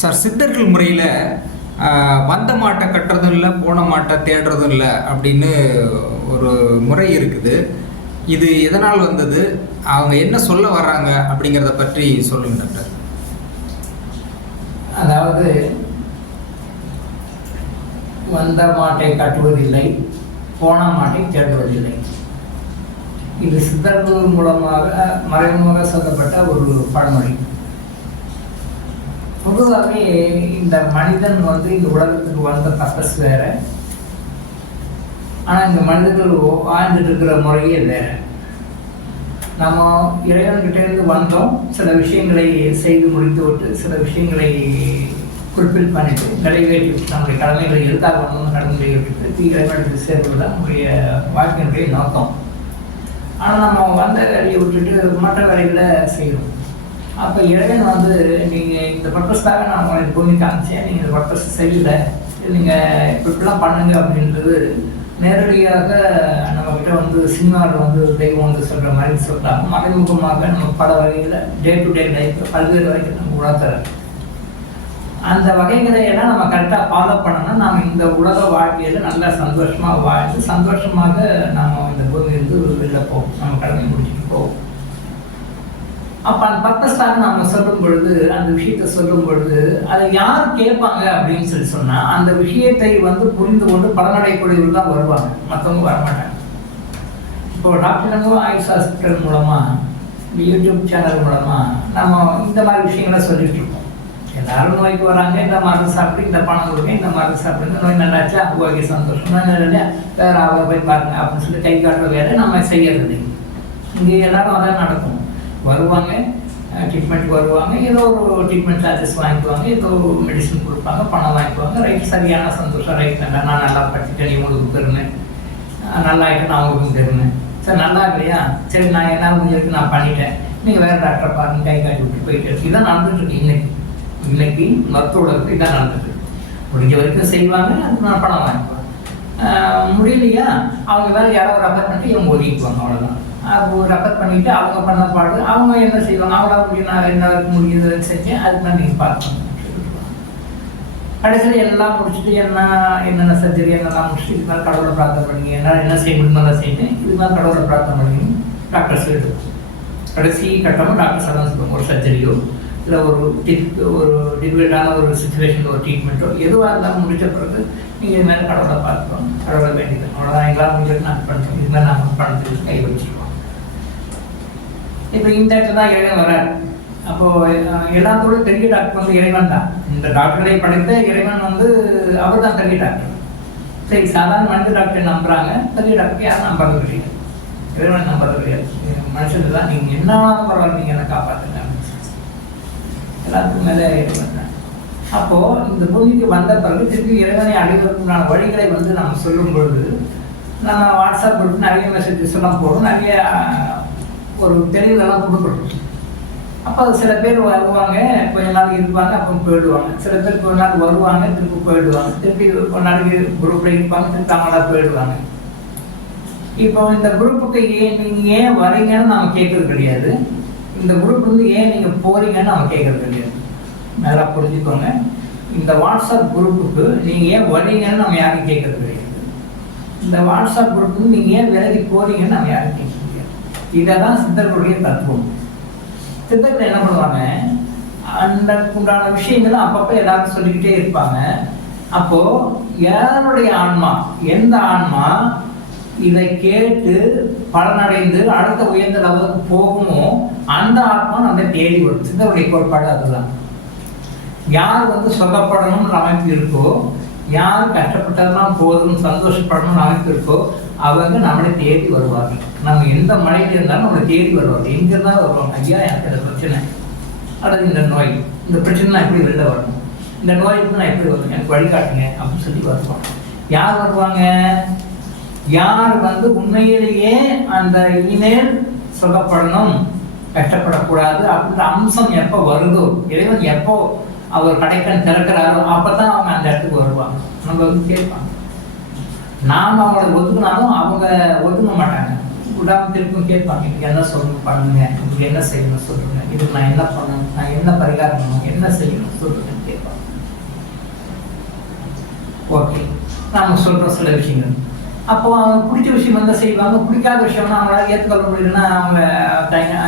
Sir, சித்தர்கள் முறையில் வந்த மாட்டை கட்டுறதும் இல்லை, போன மாட்டை தேடுறதும் இல்லை அப்படின்னு ஒரு முறை இருக்குது. இது எதனால் வந்தது, அவங்க என்ன சொல்ல வர்றாங்க அப்படிங்கிறத பற்றி சொல்லுங்க டாக்டர். அதாவது வந்த மாட்டை கட்டுவதில்லை, போன மாட்டை தேடுவதில்லை. இது சித்தர்கள் மூலமாக மறைமுகமாக சொல்லப்பட்ட ஒரு பழமொழி. பொதுவாகவே இந்த மனிதன் இந்த உலகத்துக்கு வந்த பர்பஸ் வேற, ஆனால் இந்த மனிதர்கள் வாழ்ந்துட்டு இருக்கிற முறையே வேற. நம்ம இறைவன்கிட்ட இருந்து வந்தோம், சில விஷயங்களை செய்து முடித்து விட்டு, சில விஷயங்களை குறிப்பில் பண்ணிட்டு நிறைவேற்றி நம்முடைய கடமைகளை எதுக்காக வந்தோம் கடமைகளை விட்டு இறைவனுக்கு சேர்வது தான் நம்முடைய வாழ்க்கையினுடைய நோக்கம். ஆனால் நம்ம வந்த வேலையை விட்டுட்டு மற்ற வேலைகளை செய்கிறோம். அப்போ இறைவன் நீங்கள் இந்த பர்பஸ்க்காக நான் உங்களுக்கு பூமி காமிச்சேன், நீங்கள் இந்த பர்பஸ் செய்யலை, நீங்கள் இப்படிலாம் பண்ணுங்க அப்படின்றது நேரடியாக நம்மக்கிட்ட சினிமாவில் தெய்வம் சொல்கிற மாதிரி சொல்கிறாங்க. மறைமுகமாக நம்ம பல வகையில் டே டு டே லைஃப்பில் பல்வேறு வகைகள் நம்ம உணர்த்துறோம். அந்த வகைகளை எல்லாம் நம்ம கரெக்டாக ஃபாலோ பண்ணோம்னா நம்ம இந்த உலக வாழ்க்கையில் நல்லா சந்தோஷமாக வாழ்ந்து சந்தோஷமாக நாம் இந்த பூமியிலிருந்து வெளில போவோம், நம்ம கடமை முடிச்சுட்டு போவோம். அப்போ அந்த பர்பஸ்க்காக நம்ம சொல்லும் பொழுது, அந்த விஷயத்தை சொல்லும் பொழுது அதை யார் கேட்பாங்க அப்படின்னு சொன்னால், அந்த விஷயத்தை புரிந்து கொண்டு பலனடையக்கூடியவர்கள் தான் வருவாங்க, மற்றவங்க வரமாட்டாங்க. இப்போ டாக்டர் ஆயுஷ் ஹாஸ்பிட்டல் மூலமாக, யூடியூப் சேனல் மூலமாக நம்ம இந்த மாதிரி விஷயங்களை சொல்லிட்டு இருக்கோம். எல்லாரும் நோய்க்கு வராங்க, இந்த மருந்து சாப்பிட்டு, இந்த பணம் கொடுங்க, இந்த மருந்து சாப்பிடுங்க, நோய் நல்லாச்சு, அவ்வளோ சந்தோஷம், நோய் நல்லா வேறு அவரை போய் பாருங்க அப்படின்னு சொல்லி கை காட்டுற வேலை நம்ம செய்யறது. இங்கே எல்லாரும் அதான் நடக்கும். வருவாங்க, ட்ரீட்மெண்ட்டுக்கு வருவாங்க, ஏதோ ஒரு ட்ரீட்மெண்ட் சார்ஜஸ் வாங்கிக்குவாங்க, ஏதோ மெடிசன் கொடுப்பாங்க, பணம் வாங்கிக்குவாங்க. ரைட், சரியான சந்தோஷம், ரைட், நல்லா நான் நல்லா படிச்சுட்டேன், நீ உங்களுக்கு தருனேன், நல்லா ஆகிட்டு நான் உங்களுக்கு தருனேன். சரி, நல்லா இல்லையா, சரி நான் என்ன முடிஞ்சிருக்கு நான் பண்ணிட்டேன், நீங்கள் வேறு டாக்டரை பாருங்க, கை காட்டி விட்டு போயிட்டு இதான் நடந்துட்டுருக்கு. இன்னைக்கு மருத்துவ உலகத்துக்கு இதான் நடந்துட்டு முடிஞ்ச வரைக்கும் செய்வாங்க, அதுக்கு நான் பணம் வாங்கிக்குவேன். முடியலையா அவங்க வேறு யாரோ ரெஃபர் பண்ணிட்டு இவங்க ஒதுக்கிக்குவாங்க, அவ்வளோதான். அப்போ ரெஃபர் பண்ணிவிட்டு அவங்க பண்ண பாடு அவங்க என்ன செய்வாங்க, அவங்களா முடியும், நான் என்ன முடியுது செஞ்சேன், அதுக்கு நான் நீங்கள் பார்க்கணும். கடைசியில் எல்லாம் முடிச்சுட்டு என்னென்ன சர்ஜரி என்னெல்லாம் முடிச்சுட்டு இது மாதிரி கடவுளை பிரார்த்தனை பண்ணிங்க, என்ன செய்ய முடியுமோ அதை செய்யுங்க, இது மாதிரி கடவுளை பிரார்த்தனை பண்ணிங்க டாக்டர் சொல்லிடுவோம். கடைசி கட்டமும் டாக்டர் சடம் சொல்லுவாங்க, ஒரு சர்ஜரியோ இல்லை ஒரு டிஃபிகல்ட்டான ஒரு சுச்சுவேஷன், ஒரு ட்ரீட்மெண்ட்டோ எதுவாக இருந்தாலும் முடிச்ச பிறகு நீங்கள் இது மாதிரி கடவுளை பார்த்துக்கோங்க, கடவுளை வேண்டிக்கணும், அவ்வளோதான். எங்களால் முடிஞ்சது நாங்கள் பண்ணுறோம், இது மாதிரி நாங்கள் பணத்துக்கு கை வச்சுருவோம். இப்போ இந்த இடத்துல தான் இறைவன் வராரு. அப்போது எல்லாத்தோட பெரிய டாக்டர் இறைவன் தான். இந்த டாக்டரை படைத்த இறைவன் அவர் தான் பெரிய டாக்டர். சரி, சாதாரண மனித டாக்டரை நம்புகிறாங்க, பெரிய டாக்டர் யாரும் நம்புறது கிடையாது, இறைவன் நம்புறது கிடையாது. மனுஷன் தான் நீங்கள் என்னாலும் பரவாயில்ல, நீங்கள் என்ன காப்பாற்றுங்க, எல்லாத்துக்கும் மேலே இறைவன் தான். அப்போது இந்த பூமிக்கு வந்த பிறகு திருப்பி இறைவனை அடைவதற்குண்டான வழிகளை நம்ம சொல்லும் பொழுது, நம்ம வாட்ஸ்அப் குரூப் நிறைய மெசேஜஸ் எல்லாம் போடும், நிறைய ஒரு தெளிவுலாம் கொடுக்கணும். அப்போ சில பேர் வருவாங்க, கொஞ்ச நாள் இருப்பாங்க, அப்புறம் போயிடுவாங்க. சில பேர் கொஞ்ச நாள் வருவாங்க, திருப்பி போயிடுவாங்க, திருப்பி கொஞ்ச நாளைக்கு குரூப்பில் இருப்பாங்க, திருப்பி அவங்களா போயிடுவாங்க. இப்போ இந்த குரூப்புக்கு நீங்கள் ஏன் வரீங்கன்னு நம்ம கேட்கறது கிடையாது, இந்த குரூப் ஏன் நீங்கள் போறீங்கன்னு நம்ம கேட்கறது கிடையாது. நல்லா புரிஞ்சுக்கோங்க, இந்த வாட்ஸ்அப் குரூப்புக்கு நீங்கள் ஏன் வரீங்கன்னு நம்ம யாரும் கேட்கறது கிடையாது. இந்த வாட்ஸ்அப் குரூப்புக்கு நீங்கள் ஏன் விலகி போறீங்கன்னு நம்ம யாரும் கேட்க முடியாது. இதை தான் சித்தர்களுடைய தத்துவம். சித்தர்கள் என்ன பண்ணுவாங்க, அந்த உண்டான விஷயங்களும் அப்பப்போ எல்லாரும் சொல்லிக்கிட்டே இருப்பாங்க. அப்போ யாருடைய ஆன்மா, எந்த ஆன்மா இதை கேட்டு பலனடைந்து அடுத்த உயர்ந்த லெவலுக்கு போகுமோ அந்த ஆத்மா நம்ம தேடி வரும். சித்தருடைய கோட்பாடு அதுதான். யார் சுகப்படணும்னு அமைப்பு இருக்கோ, யார் கஷ்டப்பட்டதெல்லாம் போதும் சந்தோஷப்படணும்னு அமைப்பு இருக்கோ அவங்க நம்மளை தேடி வருவாங்க. நம்ம எந்த மழையில் இருந்தாலும் நம்மளை தேடி வருவாங்க. எங்கே இருந்தாலும் வருவாங்க, ஐயா எனக்கு இந்த பிரச்சனை, அல்லது இந்த நோய், இந்த பிரச்சனை நான் எப்படி வெளில வரணும், இந்த நோய்க்கு நான் எப்படி வருவேன், எனக்கு வழிகாட்டுங்க அப்படின்னு சொல்லி வருவாங்க. யார் வருவாங்க, யார் உண்மையிலேயே அந்த இனிமேல் சுகப்படணும், கஷ்டப்படக்கூடாது அப்படின்ற அம்சம் எப்போ வருதோ, இறைவன் எப்போ அவர் கடைக்கன் திறக்கிறாரோ அப்பதான் அவங்க அந்த இடத்துக்கு வருவாங்க. நம்ம கேட்பாங்க. நாம் அவங்கள ஒதுக்குனாலும் அவங்க ஒதுங்க மாட்டாங்க. உதாரணத்திற்கும் கேட்பாங்க, இதுக்கு என்ன சொல்லணும் பண்ணுங்க, இதுக்கு என்ன செய்யணும் சொல்லுங்க, இதுக்கு நான் என்ன பண்ணணும், நான் என்ன பரிகாரம் பண்ணணும், என்ன செய்யணும் சொல்லுங்கன்னு கேட்பாங்க. ஓகே, நாம் சொல்கிறோம் சில விஷயங்கள். அப்போ அவங்க பிடிச்ச விஷயம் வந்து செய்வாங்க, பிடிக்காத விஷயம்னா அவங்களால ஏற்றுக்கொள்ள முடியலன்னா அவங்க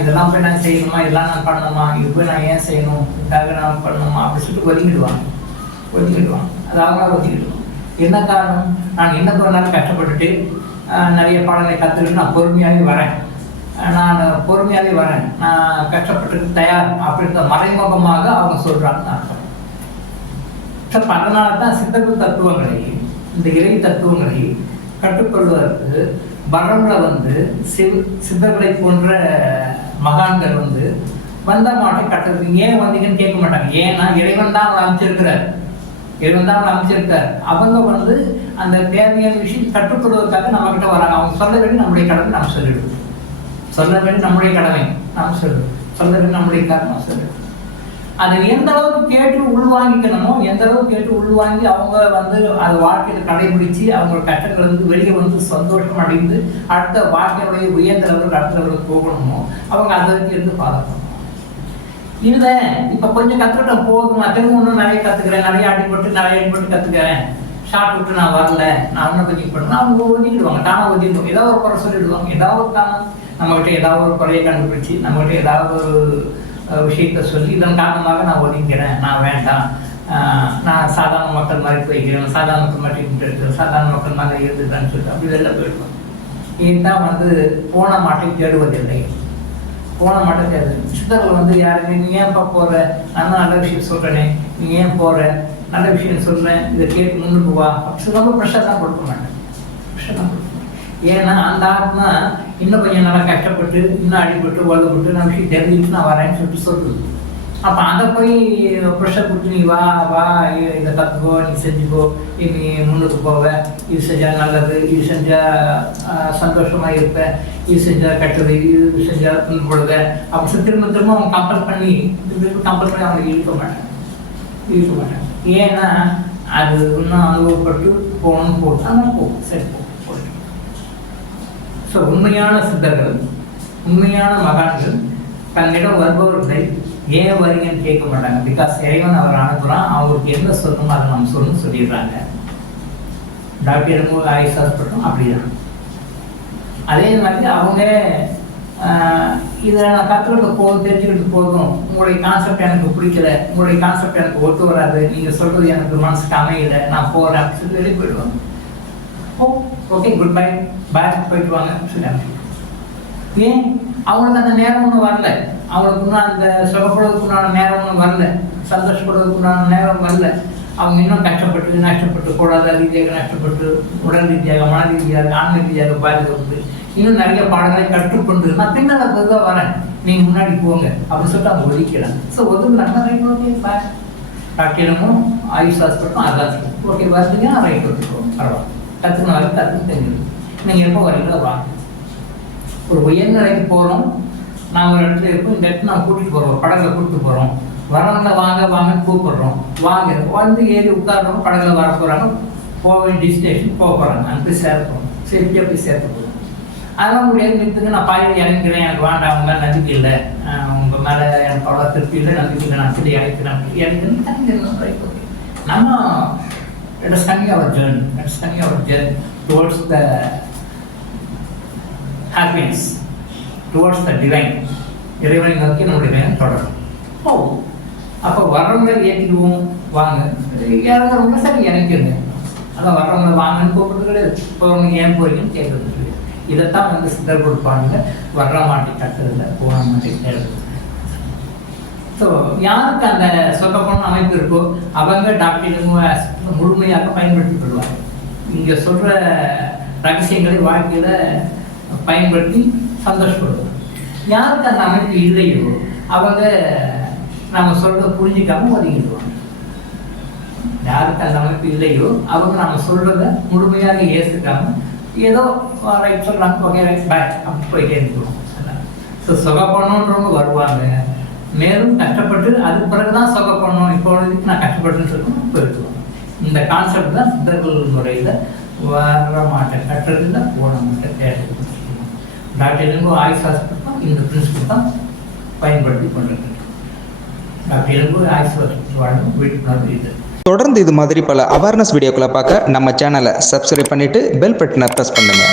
இதெல்லாம் போய் நான் செய்யணுமா, இதெல்லாம் நான் பண்ணணுமா, இது போய் நான் ஏன் செய்யணும், இதுக்காக நான் பண்ணணுமா அப்படி சொல்லிட்டு ஒதுங்கிடுவாங்க. அது அவங்களால ஒதுக்கிடுவாங்க. என்ன காரணம்? நான் என்ன பண்ணாலும் கஷ்டப்பட்டுட்டு நிறைய பாடங்களை கற்றுக்கிட்டு நான் பொறுமையாகவே வரேன், நான் கஷ்டப்பட்டு தயார் அப்படின்ற மறைமுகமாக அவங்க சொல்கிறாங்கன்னு அர்த்தம். ஸோ அதனால தான் சித்தர்கள் தத்துவங்களை, இந்த இறை தத்துவங்களை கற்றுக்கொள்வதற்கு வரம்புல வந்து சித்தர்களை போன்ற மகான்கள் வந்து வந்த மாட்டை கட்டுறதுக்கு ஏன் வந்தீங்கன்னு கேட்க மாட்டாங்க. ஏன்னா இறைவன் தான் அவங்களை அமைச்சிருக்கிறார். அவங்க வந்து அந்த தேவையான விஷயம் கற்றுக்கொள்வதற்காக நம்ம கிட்ட வராங்க. அவங்க சொல்ல வேண்டிய நம்முடைய கடமை நாம் சொல்லிடுவோம், சொல்ல வேண்டிய நம்முடைய கடமை நாம் சொல்லுவோம், சொல்ல வேண்டிய நம்முடைய காரணம் சொல்லிடுவோம். அதை எந்த அளவுக்கு கேட்டு உள்வாங்கிக்கணுமோ, எந்த அளவுக்கு கேட்டு உள்வாங்கி அவங்க வந்து அது வாழ்க்கையில் கடைபிடிச்சு அவங்களோட கஷ்டங்கள் வந்து வெளியே வந்து சந்தோஷம் அடைந்து அடுத்த வாழ்க்கையுடைய உயர்ந்த லெவலுக்கு அடுத்த லெவலுக்கு போகணுமோ அவங்க அதற்கு இருந்து பாதுகாக்கணும். இல்லை இப்போ கொஞ்சம் கற்றுக்கிட்ட போதும், நான் திரும்ப இன்னும் நிறைய கற்றுக்கிறேன், நிறைய அடிபட்டு கற்றுக்கிறேன், ஷார்ட் விட்டு நான் வரல, நான் இன்னும் கொஞ்சம் பண்ணணும், அவங்க ஒதுக்கிடுவாங்க, தானே ஒதுக்கிடுவாங்க. ஏதாவது ஒரு குறை சொல்லிடுவாங்க, ஏதாவது ஒரு காரணம் நம்மகிட்ட ஏதாவது ஒரு குறையை கண்டுபிடிச்சி நம்மகிட்ட ஏதாவது ஒரு விஷயத்த சொல்லி இதன் காரணமாக நான் ஒதுக்கிறேன், நான் வேண்டாம், நான் சாதாரண மக்கள் மாதிரி போய்க்கிறேன், சாதாரண மக்கள் மாதிரி எடுக்கிறேன், சாதாரண மக்கள் மாதிரி இருந்துக்கிறேன்னு சொல்லிட்டு அப்படி வெளில போயிடுவாங்க. இதுதான் வந்து போன மாட்டை தேடுவதில்லை. சித்தர்கள் வந்து யாருமே நீ ஏன்ப்பா போகிற, நான் நல்ல விஷயம் சொல்கிறேனே, நீ ஏன் போகிற, நல்ல விஷயம் சொல்கிறேன், இதை கேட்டு முன்னுக்கு வா அப்படி ரொம்ப ப்ரெஷர் தான் கொடுக்க மாட்டேன். ஏன்னா அந்த ஆத்மா இன்னும் கொஞ்சம் நல்லா கஷ்டப்பட்டு இன்னும் அடிபட்டு உதப்பட்டு நான் விஷயம் தெரிஞ்சுட்டு நான் வரேன்னு சொல்லிட்டு சொல்லுது. அப்போ அதை போய் ப்ரெஷர் கொடுத்து நீ வா இதை கற்றுக்கோ, நீ செஞ்சுக்கோ, நீ முன்னுக்கு போவ, இது செஞ்சால் நல்லது, இது செஞ்சால் சந்தோஷமாக இருப்ப, இது செஞ்சால் கட்டுறது, இது செஞ்சால் துன்பப்படுத அப்படி திரும்ப அவங்க கம்பல் பண்ணி அவங்க இழுக்க மாட்டாங்க. ஏன்னா அது இன்னும் அனுபவப்பட்டு போகணும்னு போகும், ஆனால் போகும், சரி போகும். ஸோ உண்மையான சித்தர்கள், உண்மையான மகான்கள் தன்னிடம் வருபவர்களை ஏன் வரீங்கன்னு கேட்க மாட்டாங்க. பிகாஸ் இறைவன் அவர் அனுப்புகிறான், அவருக்கு என்ன சொல்லணுமோ அதை நம்ம சொல்லணும்னு சொல்லிடுறாங்க. டாக்டர் ஆயுஷ் ஹாஸ்பிட்டலும் அப்படிதான். அதே மாதிரி அவங்க இதை நான் கற்றுக்கிட்டு போதும், தெரிஞ்சுக்கிட்டு போதும், உங்களுடைய கான்செப்ட் எனக்கு பிடிக்கல, உங்களுடைய கான்செப்ட் எனக்கு ஒத்து வராது, நீங்கள் சொல்கிறது எனக்கு மனசுக்கு அமையலை, நான் போகிறேன் அப்படின்னு சொல்லி வெளியே போயிடுவாங்க. ஓகே குட் பை போயிட்டு வாங்க சொல்லி. ஏன் அவங்களுக்கு அந்த நேரம் ஒன்றும் வரல, அவங்களுக்கு இன்னும் அந்த சுகப்படுறதுக்கு உண்டான நேரம் ஒன்றும் வரல, சந்தோஷப்படுறதுக்கு உண்டான நேரம் வரல. அவங்க இன்னும் நஷ்டப்பட்டு கூடாத ரீதியாக நஷ்டப்பட்டு உடல் ரீதியாக, மன ரீதியாக, ஆன்மீக ரீதியாக பாதிக்கப்பட்டு இன்னும் நிறைய பாடங்களை கற்றுக்கொண்டு நான் பின்னால் பொதுவாக வரேன், நீங்கள் முன்னாடி போங்க அப்படின்னு சொல்லிட்டு அவங்க ஒதுக்கிறாங்க. ஸோ ஒதுக்குறாங்கன்னா ரைட் ஓகே பாய், டாக்டரும் ஆயுஷ் ஹாஸ்பிட்டலும் அதான் ஓகே வருதுங்க, ரைட் ஒத்துக்கோங்க, பரவாயில்ல, கற்றுக்கணும் தெரிஞ்சுக்கணும். நீங்கள் எப்போ வரீங்களோ வாங்க. ஒரு உயர்நிலைக்கு போகிறோம், நான் ஒரு இடத்துல இருப்போம், இந்த இடத்துல நான் கூட்டிகிட்டு போகிறோம், படங்களை கூப்பிட்டு போகிறோம், வரவங்களை வாங்கன்னு கூப்பிடுறோம், வாங்க வந்து ஏறி உட்காடுறோம், படங்களை வர போகிறாங்க, போக வேண்டிய டெஸ்டினேஷன் போக போகிறாங்க, அங்கே போய் சேர போகிறோம், சேஃப்டியாக போய் சேர்த்து போகிறோம். அதெல்லாம் முடியாது நிறுத்துக்கு நான் பாயில் இறங்கிறேன், எனக்கு வேண்டாம், அவங்க மேலே நம்பிக்கை இல்லை, உங்கள் மேலே எனக்கு அவ்வளோ திருப்தி இல்லை, நம்பிக்கை இல்லை, நான் சொல்லி இறங்கிறேன். நம்ம let us continue our journey towards the happiness, towards the divine. இறைவனை நோக்கி நம்முடைய பயணம் தொடரும். அப்போ வர்றவங்களை ஏற்றிடுவோம், வாங்க, இறங்குறவங்க சரி இறங்கிடுங்க, அதான் வர்றவங்களை வாங்கன்னு கூப்பிடுறது கிடையாது, போகிறவங்க ஏன் போறீங்கன்னு கேட்கறது கிடையாது. இதைத்தான் வந்து சித்தர் கொடுப்பாங்க, வர்ற மாட்டி கட்டுறதுல போன மாட்டி தேடுறது. ஸோ யாருக்கு அந்த சொக்கப்போன அமைப்பு இருக்கோ அவங்க டாக்டர் முழுமையாக பயன்படுத்தி கொள்வாங்க. இங்கே சொல்கிற ரகசியங்களை வாழ்க்கையில் பயன்படுத்தி சந்தோஷப்படுவாங்க. யாருக்கு அந்த அமைப்பு இல்லையோ அவங்க நம்ம சொல்கிறத புரிஞ்சிக்காமல் ஒதுங்கிடுவாங்க. யாருக்கு அந்த அமைப்பு இல்லையோ அவங்க நம்ம சொல்கிறத முழுமையாக ஏற்றுக்காமல் ஏதோ ரைட் சொல்கிறாங்க, ஓகே ரைட் பாய் அப்படி போயிட்டே இருந்துருவோம். ஸோ சொகப்படணுன்றவங்க வருவாங்க, மேலும் கஷ்டப்பட்டு அதுக்கு பிறகுதான் சொகப்படணும், இப்போதைக்கு நான் கஷ்டப்பட்டுன்னு சொல்லணும் போயிடுவாங்க. இந்த கான்செப்ட் தான் சித்தர்கள் முறையில் வர மாட்டேன் கட்டுறதுல போன மாட்டேன் தேடுறது. டாக்டர் எலும்பு ஆயுஷ் ஹாஸ்பிட்டல் இந்த பிரின்சிபல் தான் பயன்படுத்தி கொண்டிருக்கிறேன். டாக்டர் எலும்பு ஆயுஷ் ஹாஸ்பிட்டல் வாழும் விழிப்புணர்வு இது. தொடர்ந்து இது மாதிரி பல அவேர்னஸ் வீடியோக்களை பார்க்க நம்ம சேனலை சப்ஸ்கிரைப் பண்ணிவிட்டு பெல் பட்டனை ப்ரெஸ் பண்ணுங்கள்.